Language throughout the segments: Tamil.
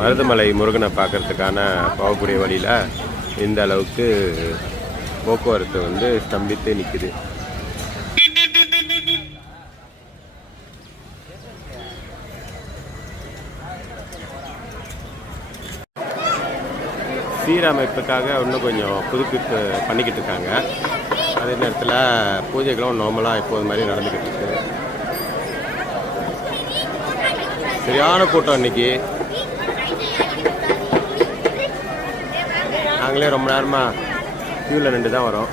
மருதமலை முருகனை பார்க்கறதுக்கான போகக்கூடிய வழியில் இந்த அளவுக்கு போக்குவரத்து வந்து ஸ்தம்பித்து நிற்குது சீரமைப்புக்காக இன்னும் கொஞ்சம் புதுப்பிப்பு பண்ணிக்கிட்டு இருக்காங்க. அதே நேரத்தில் பூஜைகளும் நார்மலாக எப்போது மாதிரி நடந்துக்கிட்டு இருக்கு. சரியான கூட்டம் இன்னைக்கு. நாங்களே ரொம்ப நேரமாக க்யூவில் நின்று தான் வரோம்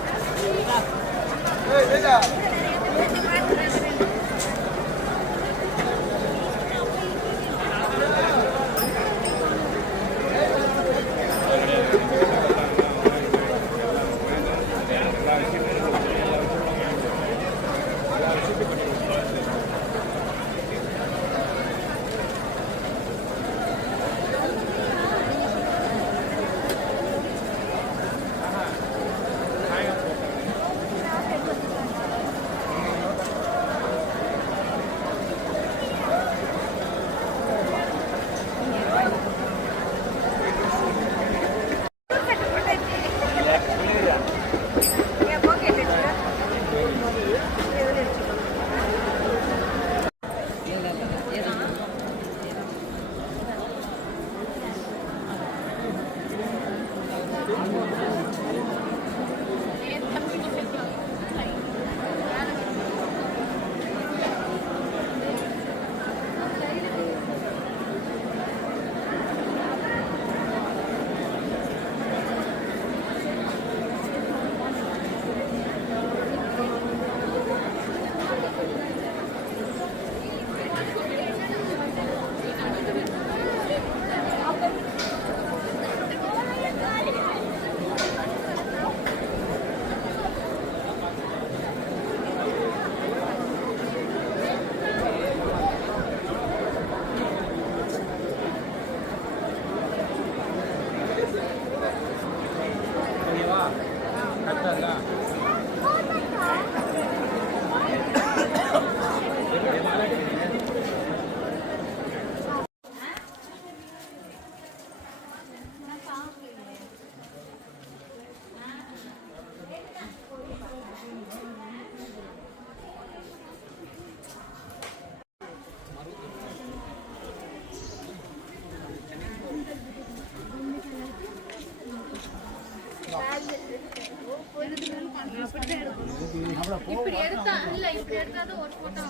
இப்படி எடுத்தா இல்ல இப்படி எடுத்தாதான் ஒரு போட்டோ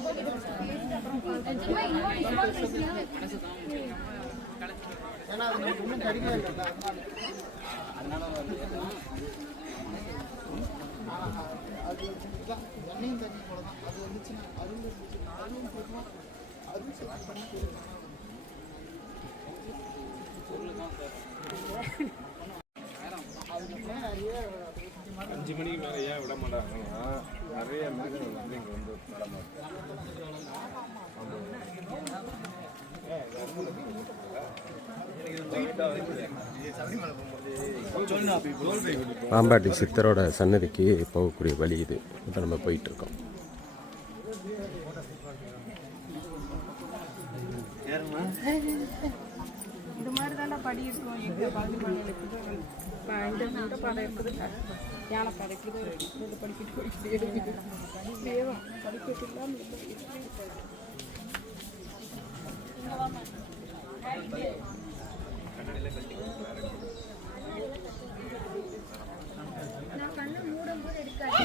நிஜமா இன்னொரு small size ல அஞ்சு மணிக்கு மேலே ஏன் விட மாட்டாங்கன்னா நிறைய வந்து இங்கே வந்து நடமாடும் பாம்பாட்டி சித்தரோட சன்னதிக்கு போகக்கூடிய வழி இது. இப்போ நம்ம போயிட்டு இருக்கோம் இது மாதிரி தானே படி இருக்கும் எங்க பாதி மாநிலத்துக்கு இந்த இந்த பாடம் இருக்குது. யானை பாடம் இருக்குது இந்த படிக்கிட்டு போயிட்டு எடுக்குது தேவம் படிக்கிறது இல்லாமல் நான் கண்ணை மூடும்போது எடுக்காது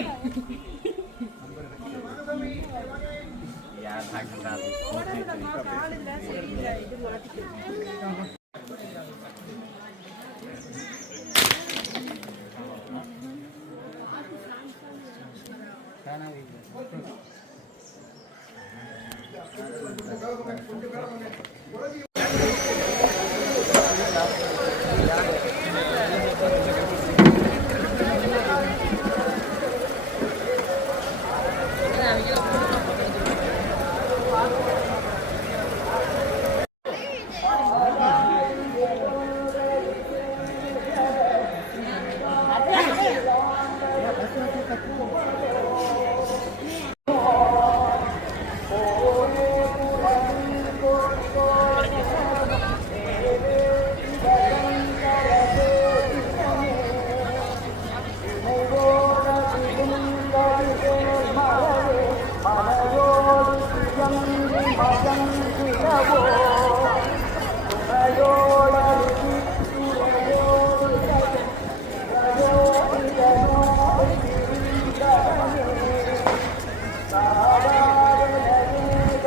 Gracias.